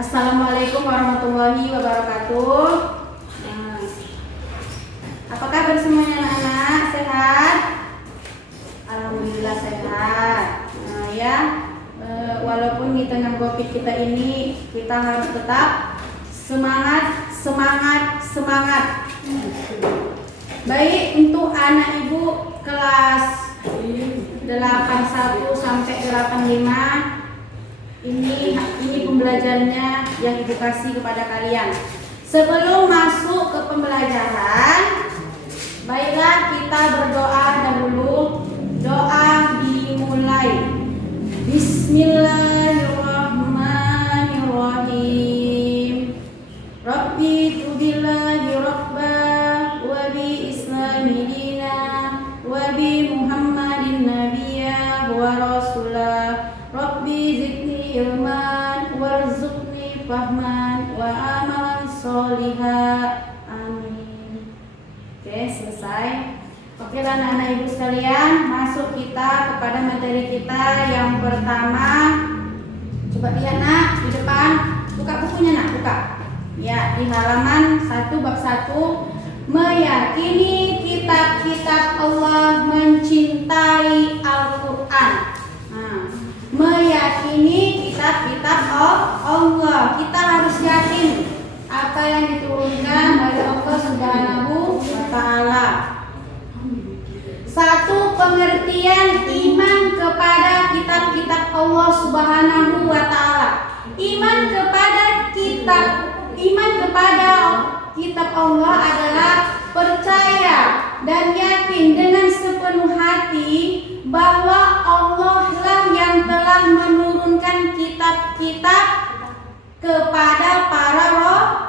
Assalamualaikum warahmatullahi wabarakatuh. Apa kabar semuanya anak-anak? Sehat? Alhamdulillah sehat. Walaupun di tengah COVID kita ini, kita harus tetap semangat. Baik, untuk anak ibu kelas 81 sampai 85, ini pembelajarannya yang ibu kasih kepada kalian. Sebelum masuk ke pembelajaran, baiklah kita berdoa dahulu. Doa dimulai. Bismillahirrahmanirrahim. Rabbi tubillahi rabba wa bi islami dina wa bi muhammadin nabiyya wa rasulah. Rabbi zidni ilman warzuqni fahman wa amalan solihah. Amin. Oke, selesai. Oke lah anak-anak ibu sekalian, masuk kita kepada materi kita yang pertama. Coba lihat nak, di depan, buka bukunya nak, buka. Ya, di halaman 1 bab 1, meyakini kitab-kitab Allah, mencintai Al-Quran. Meyakini kitab-kitab Allah, kita harus yakin apa yang diturunkan oleh Allah Subhanahu wa Ta'ala. Satu, pengertian iman kepada kitab-kitab Allah Subhanahu wa Ta'ala. Iman kepada kitab Allah adalah percaya dan yakin dengan sepenuh hati bahwa Allah lah yang telah menurunkan kitab-kitab kepada para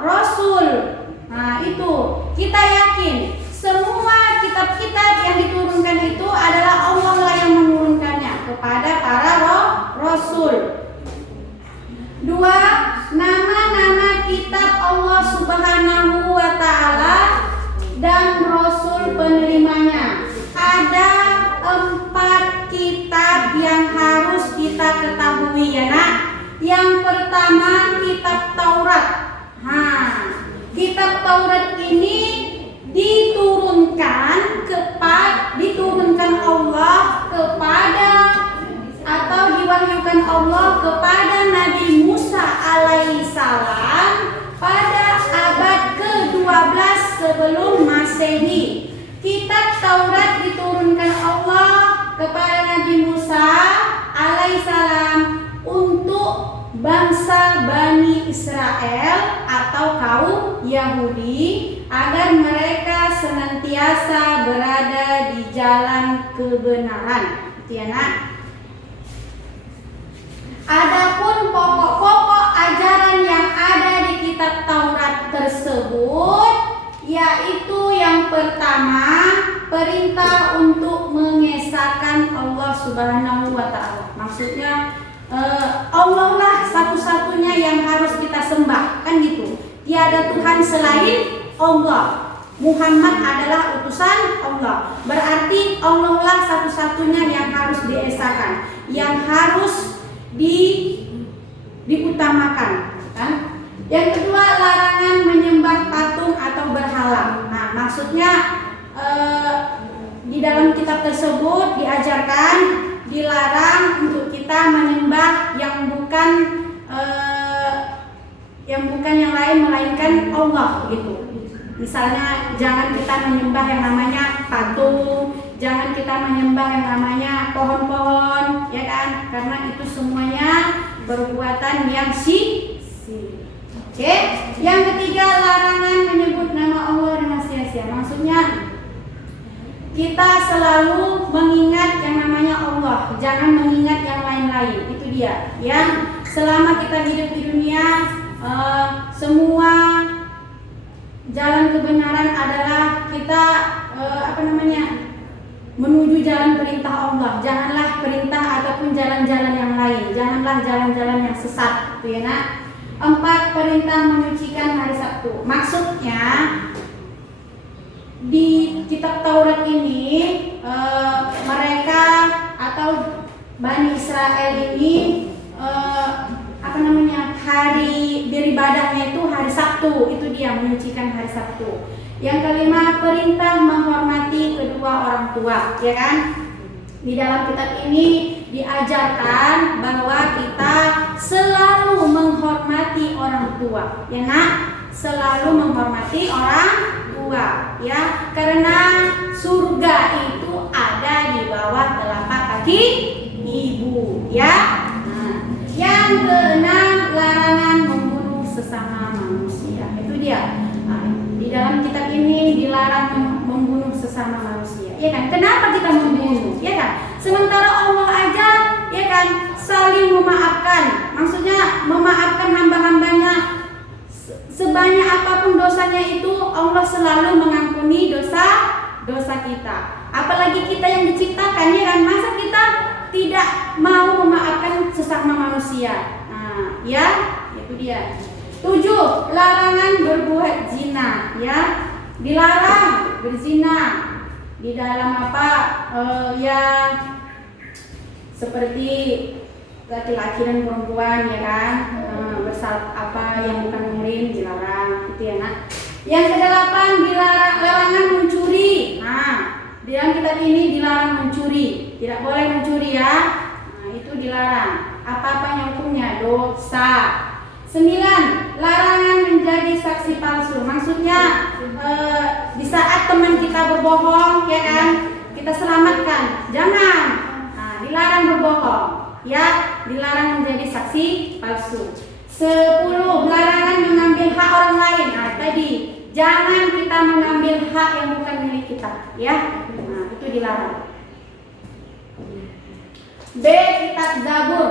rasul. Nah, itu kita yakin semua kitab-kitab yang diturunkan itu adalah Allah lah yang menurunkannya kepada para rasul. 2, nama-nama kitab Allah Subhanahu wa Ta'ala dan rasul penerimanya. Ada 4 kitab yang harus kita ketahui ya nak. Yang pertama kitab Taurat. Kitab Taurat ini diturunkan Allah kepada atau diwahyukan Allah kepada Nabi Musa alaihissalam pada abad ke-12 sebelum Masehi. Kitab Taurat diturunkan Allah kepada Nabi Musa alaihissalam untuk bangsa Bani Israel atau kaum Yahudi agar mereka senantiasa berada di jalan kebenaran. Itu ya nak. Adapun pokok-pokok ajaran yang ada di kitab Taurat tersebut, yaitu yang pertama, perintah untuk mengesahkan Allah Subhanahu wa Ta'ala. Maksudnya Allah lah satu-satunya yang harus kita sembah, kan gitu. Tiada Tuhan selain Allah. Muhammad adalah utusan Allah. Berarti Allah lah satu-satunya yang harus diesakan, yang harus diutamakan, kan? Yang kedua, larangan menyembah patung atau berhala. Nah, maksudnya di dalam kitab tersebut diajarkan dilarang untuk kita menyembah yang bukan yang lain melainkan Allah gitu. Misalnya jangan kita menyembah yang namanya patung, jangan kita menyembah yang namanya pohon-pohon, ya kan? Karena itu semuanya perbuatan yang Oke. Yang ketiga, larangan menyebut nama Allah dengan sia-sia. Maksudnya kita selalu mengingat yang namanya Allah, jangan mengingat yang lain-lain. Itu dia. Yang selama kita hidup di dunia, semua jalan kebenaran adalah kita menuju jalan perintah Allah. Janganlah perintah ataupun jalan-jalan yang lain. Janganlah jalan-jalan yang sesat. Itu ya nak. 4, perintah menyucikan hari Sabtu. Maksudnya di kitab Taurat ini mereka atau Bani Israel ini hari beribadahnya itu hari Sabtu, itu dia menyucikan hari Sabtu. Yang kelima, perintah menghormati kedua orang tua, ya kan? Di dalam kitab ini diajarkan bahwa kita selalu menghormati orang tua, ya nak? Selalu menghormati orang tua, ya, karena surga itu ada di bawah telapak kaki ibu, ya. Nah, yang keenam, larangan membunuh sesama manusia. Itu dia. Nah, di dalam kitab ini dilarang membunuh sesama manusia, ya kan? Kenapa kita membunuh, ya kan? Sementara Allah aja, ya kan, saling memaafkan. Maksudnya memaafkan hamba-hambanya. Sebanyak apapun dosanya itu, Allah selalu mengampuni dosa kita. Apalagi kita yang diciptakan, ya kan? Masa kita tidak mau memaafkan sesama manusia? Nah, ya, itu dia. 7. Larangan berbuat zina, ya. Dilarang berzina. Di dalam apa? Ya, seperti laki-laki dan perempuan, ya kan, apa yang bukan muhrim dilarang, itu ya nak. Yang kedelapan, larangan mencuri. Nah, di dalam kitab ini dilarang mencuri, tidak boleh mencuri, ya. Nah, itu dilarang. Apa-apa yang hukumnya dosa. 9. Larangan menjadi saksi palsu. Maksudnya di saat teman kita berbohong, ya kan, kita selamatkan, jangan. Nah, dilarang berbohong, ya, dilarang menjadi saksi palsu. 10. Larangan mengambil hak orang lain. Nah, tadi jangan kita mengambil hak yang bukan milik kita, ya. Nah, itu dilarang. B. Kitab Zabur.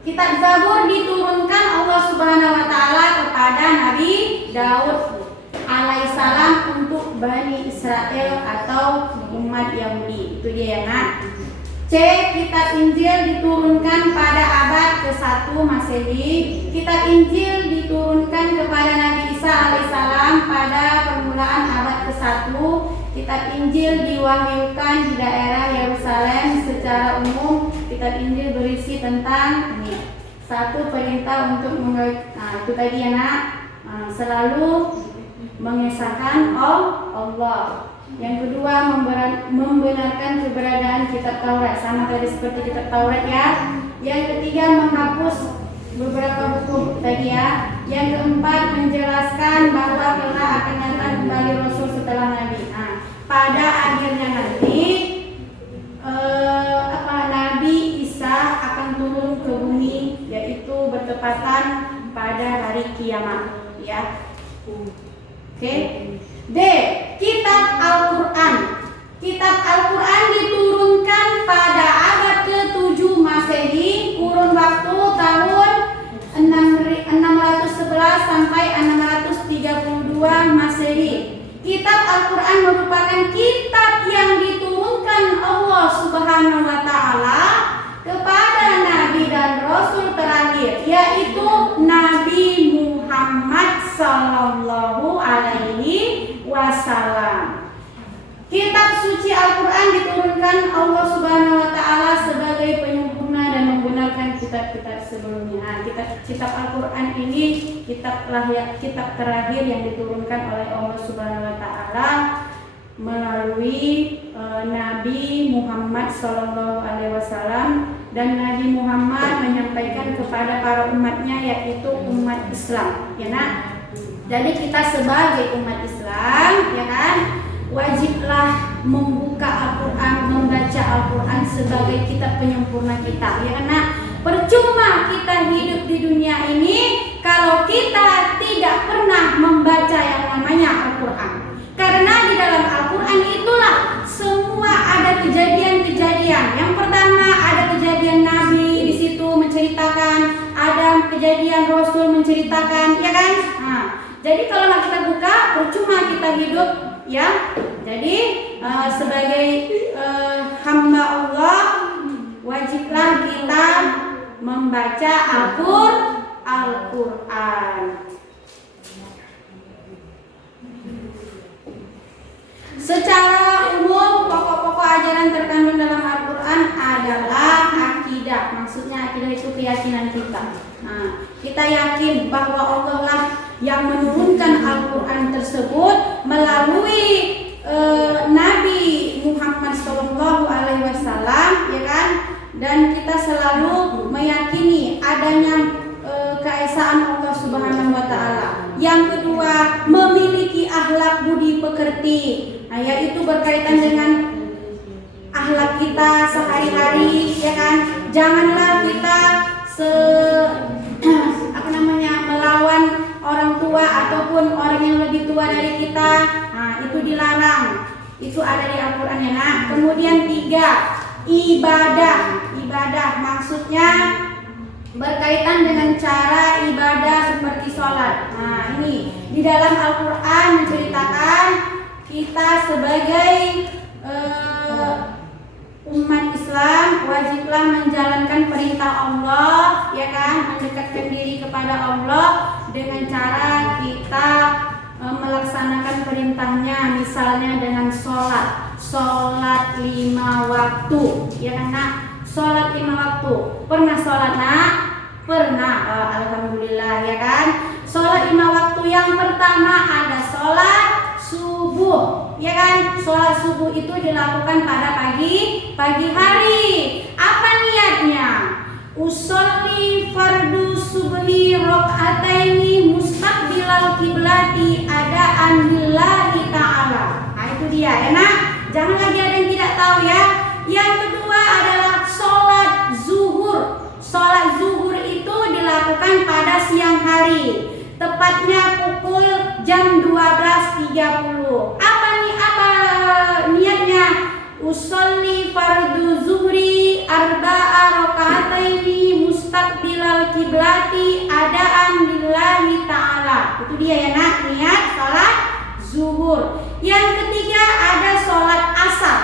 Kitab Zabur diturunkan Allah Subhanahu wa taala kepada Nabi Daud alaihissalam untuk Bani Israel atau umat Yahudi. Itu dia, ya nak. C. Kitab Injil diturunkan pada abad ke-1 Masehi. Kitab Injil diturunkan kepada Nabi Isa alaihissalam pada permulaan abad ke-1. Kitab Injil diwahyukan di daerah Yerusalem secara umum. Kitab Injil berisi tentang ini. 1. Perintah untuk itu tadi, ya nak, selalu mengesahkan Allah. Yang kedua, membenarkan keberadaan kitab Taurat, sama tadi seperti kitab Taurat, ya. Yang ketiga, menghapus beberapa buku tadi, ya. Yang keempat, menjelaskan bahwa kelak akan datang kembali Rasul setelah Nabi. Nah, pada akhirnya nanti Nabi Isa akan turun ke bumi, yaitu bertepatan pada hari kiamat, ya. Oke. D. Kitab Al-Quran. Kitab Al-Quran diturunkan pada abad ke-7 Masehi, kurun waktu tahun 611 sampai 632 Masehi. Kitab Al-Quran merupakan kitab yang diturunkan Allah Subhanahu wa taala kepada nabi dan rasul terakhir, yaitu Nabi Muhammad sallallahu alaihi wasallam. Kitab suci Al-Quran diturunkan Allah Subhanahu wa taala sebagai penyempurna dan membenarkan kitab-kitab sebelumnya. Nah, kitab Al-Quran ini kitab terakhir yang diturunkan oleh Allah Subhanahu wa taala melalui Nabi Muhammad sallallahu alaihi wasallam, dan Nabi Muhammad menyampaikan kepada para umatnya, yaitu umat Islam, ya nak. Jadi kita sebagai umat Islam, ya kan, wajiblah membuka Al-Quran, membaca Al-Quran sebagai kitab penyempurna kita, ya kan. Percuma kita hidup di dunia ini kalau kita tidak pernah membaca yang namanya Al-Quran. Karena di dalam Al-Quran itulah semua ada kejadian-kejadian. Yang pertama ada kejadian Nabi di situ menceritakan, ada kejadian Rasul menceritakan, ya kan. Nah, jadi kalau nggak kita buka, percuma kita hidup, ya. Jadi sebagai hamba Allah, wajiblah kita membaca Al-Quran. Secara umum, pokok-pokok ajaran terkandung dalam Al-Quran adalah akidah. Maksudnya akidah itu keyakinan kita. Nah, kita yakin bahwa Allah lah yang menurunkan Al-Quran tersebut melalui Nabi Muhammad SAW, ya kan? Dan kita selalu meyakini adanya keesaan Allah Subhanahu wa taala. Yang kedua, memiliki akhlak budi pekerti. Nah, yaitu berkaitan dengan akhlak kita sehari-hari, ya kan? Janganlah kita melawan orang tua ataupun orang yang lebih tua dari kita. Nah, itu dilarang. Itu ada di Al-Qur'an ya, Nak. Kemudian 3, ibadah maksudnya berkaitan dengan cara ibadah seperti sholat. Nah, ini di dalam Al-Quran menceritakan kita sebagai umat Islam wajiblah menjalankan perintah Allah, ya kan, mendekatkan diri kepada Allah dengan cara kita melaksanakan perintahnya, misalnya dengan sholat 5 waktu, ya kan, Nak? Sholat 5 waktu. Pernah sholat, Nak? Pernah. Alhamdulillah, ya kan? Sholat 5 waktu yang pertama ada sholat subuh, ya kan? Sholat subuh itu dilakukan pada pagi hari. Apa niatnya? Usolli fardu subhi rok'ataini mustaqbilal kiblati adaan lillahi ta'ala. Nah, itu dia, ya, Nak? Jangan lagi ada yang tidak tahu, ya. Yang kedua adalah sholat zuhur. Sholat zuhur itu dilakukan pada siang hari, tepatnya pukul jam 12.30. Apa niatnya? Usolli fardu zuhri arba'a rakaataini mustaqbilal kiblati adaan lillahi ta'ala. Itu dia, ya, Nak, niat sholat zuhur. Yang ketiga ada sholat asar.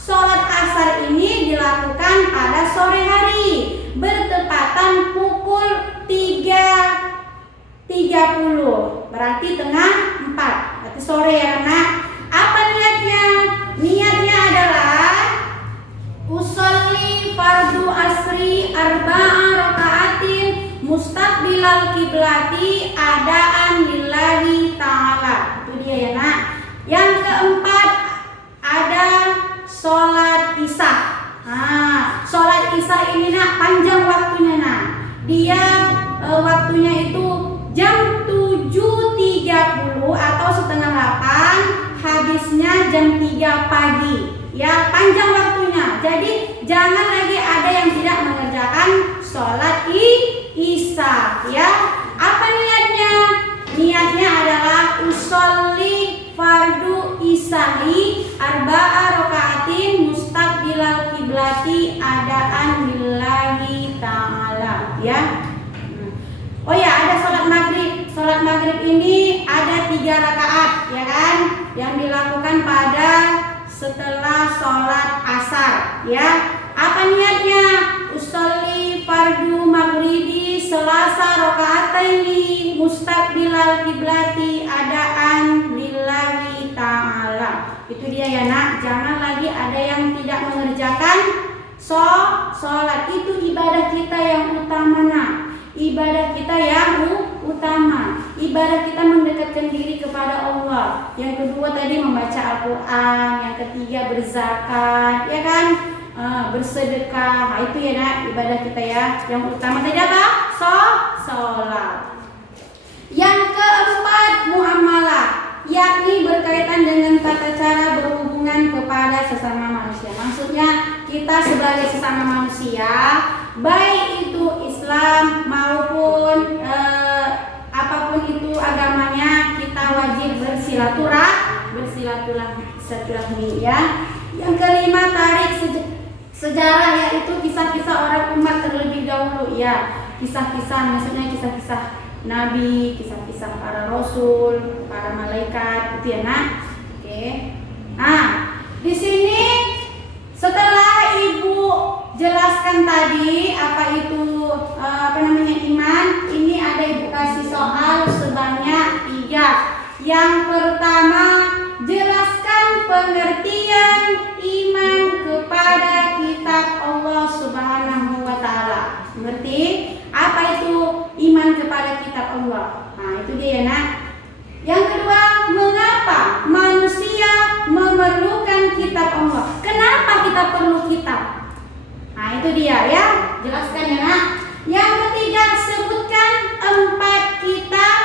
Sholat asar ini dilakukan pada sore hari, bertepatan pukul 3.30, berarti tengah 4, berarti sore, ya, Nak. Apa niatnya? Niatnya adalah usolli fardu asri arba'a raka'atin mustaqbilal kiblati adaan lillahi ta'ala. Itu dia, ya, Nak. Yang keempat ada sholat isya. Nah, sholat isya ini, Nak, panjang waktunya, Nak. Dia waktunya itu jam 7.30 atau setengah 8, habisnya jam 3 pagi. Ya, panjang waktunya. Jadi jangan lagi ada yang tidak mengerjakan sholat isya, ya. Apa niatnya? Niatnya adalah usolli fardu isyahi arba'a raka'atin mustaqbilal kiblati adaan lillahi ta'ala, ya. Oh ya, ada sholat maghrib. Sholat maghrib ini ada 3 rakaat, ya kan, yang dilakukan pada setelah sholat asar, ya. Apa niatnya? Usolli fardu maghribi selasa rakaataini mustaqbilal kiblati adaan lillahi ta'ala. Itu dia, ya, Nak. Jangan lagi ada yang tidak mengerjakan sholat. Itu ibadah kita yang utama, Nak. Ibadah kita yang utama. Ibadah kita mendekatkan diri kepada Allah. Yang kedua tadi membaca Al-Quran. Yang ketiga berzakat, ya kan, bersedekah. Nah, itu, ya, Nak, ibadah kita, ya. Yang utama tadi apa? Sholat. Yang keempat muamalah, yakni berkaitan dengan tata cara berhubungan kepada sesama manusia. Maksudnya kita sebagai sesama manusia, baik itu Islam maupun apapun itu agamanya, kita wajib bersilaturahmi, ya. Yang kelima tarik sejarah, yaitu kisah-kisah orang umat terlebih dahulu, ya. Kisah-kisah, maksudnya kisah-kisah Nabi, kisah-kisah para rasul, para malaikat, itu, ya, Nak. Oke. Nah, di sini setelah Ibu jelaskan tadi apa itu iman, ini ada Ibu kasih soal sebanyak 3. Yang pertama, jelaskan pengertian iman kepada kitab Allah Subhanahu wa taala. Mengerti apa itu iman kepada Allah. Nah, itu dia ya nak. Yang kedua, mengapa manusia memerlukan kitab Allah? Kenapa kita perlu kitab? Nah, itu dia ya. Jelaskan ya nak. Yang ketiga, sebutkan 4 kitab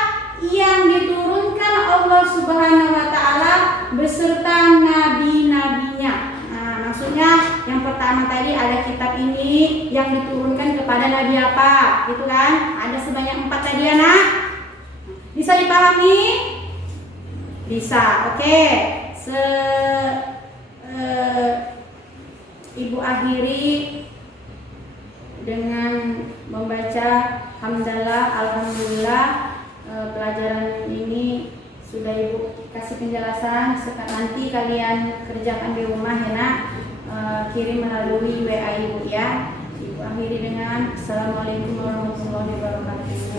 yang diturunkan Allah Subhanahu wa taala beserta nabi-nabinya. Nah, maksudnya yang pertama tadi ada kitab ini yang diturunkan kepada nabi apa? Gitu kan? Ada sebanyak 4 tadi ya nak. Bisa dipahami? Bisa. Oke. Ibu akhiri dengan membaca hamdalah, alhamdulillah. Pelajaran ini sudah Ibu kasih penjelasan. Nanti kalian kerjakan di rumah ya nak. Kirim melalui WA Ibu ya. Ibu akhiri dengan Assalamualaikum warahmatullahi wabarakatuh.